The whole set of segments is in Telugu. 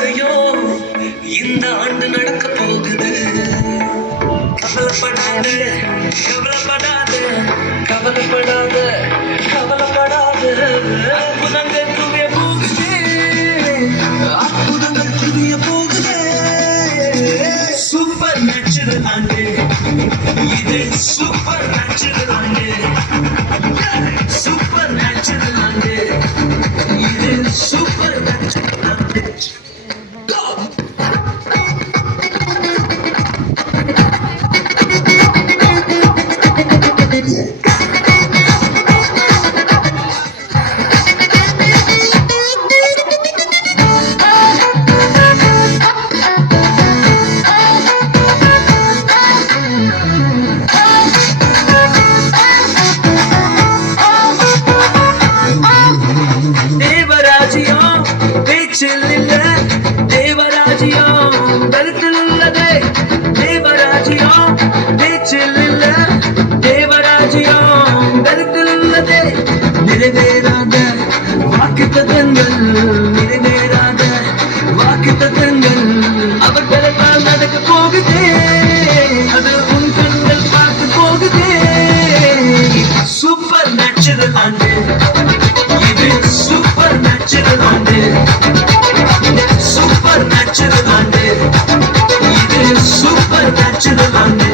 அதிசயம் இந்த ஆண்டு நடக்க போகுது. கவலைப்படாத கவலைப்படாத கவலைப்படாத கவலைப்படாத அற்புதங்கள் குவிய போகுது, அற்புதங்கள் குவிய போகுது. சூப்பர் நேச்சுரல் ஆண்டு இது, சூப்பர் நேச்சுரல் ஆண்டு, சூப்பர் நேச்சுரல் ஆண்டு இது, சூப்பர் நேச்சுரல் ஆண்டு. தேவராஜ்யம் கருத்தில் உள்ளதே, தேவராஜ்யம் பேச்சில் இல்ல, தேவராஜ்யம் கருத்தில் உள்ளதே. நிறைவேறாத வாக்குத்தத்தங்கள், நிறைவேறாத வாக்குத்தத்தங்கள் அவர்களால் நடக்க போகுதே, அது உன் கண்கள் பார்த்து போகுதே. சூப்பர் நேச்சுரல் ஆண்டு இது, சூப்பர் நேச்சுரல் ஆண்டு, சூப்பர் நேச்சுரல் ஆண்டு இது, சூப்பர் நேச்சுரல் ஆண்டு.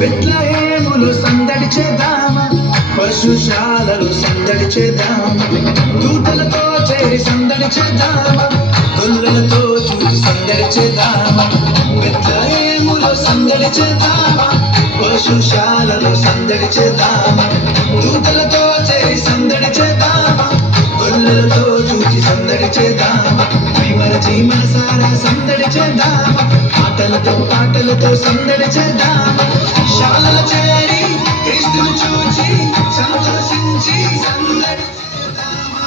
బెత్లహేములో సందడి చేద్దామా, పశుశాలలో సందడి చేద్దామా, దూతలతో చేరి సందడి చేద్దామా, గొల్లలతో చూసి సందడి చేద్దామా. బెత్లహేములో సందడి చేద్దామా, పశుశాలలో సందడి చేద్దామా, దూతలతో చేరి సందడి చేద్దామా, గొల్లలతో చూసి సందడి చేద్దామా. జీవన సారా సందడి చేద్దామా, ఆటలతో పాటలతో సందడి చేద్దామా. శాలల చేరి క్రీస్తును చూచి సంతోషించి సందడి చేద్దామా.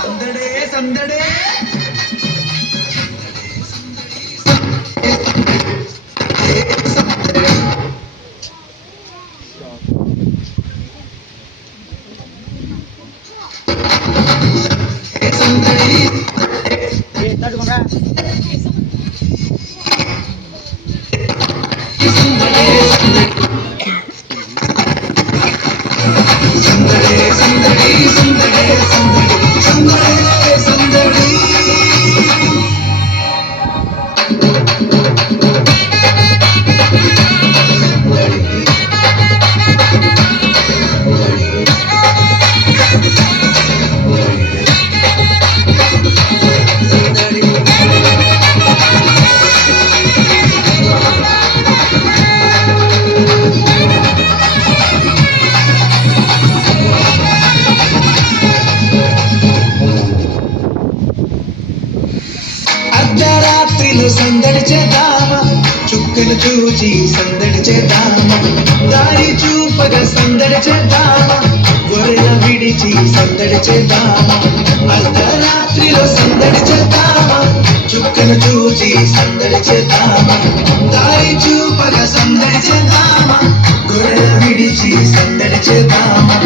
సందడే సందడే సందడి చేద్దామా చుక్కలు చూచి సందడి చేద్దామా దారి చూపగా సందడి చేద్దామా గొర్రెల విడిచి సందడి చేద్దామా అర్ధరాత్రిలో సందడి చేద్దామా చుక్కలు చూచి సందడి చేద్దామా దారి చూపగా సందడి చేద్దామా గొర్రెల విడిచి సందడి చేద్దామా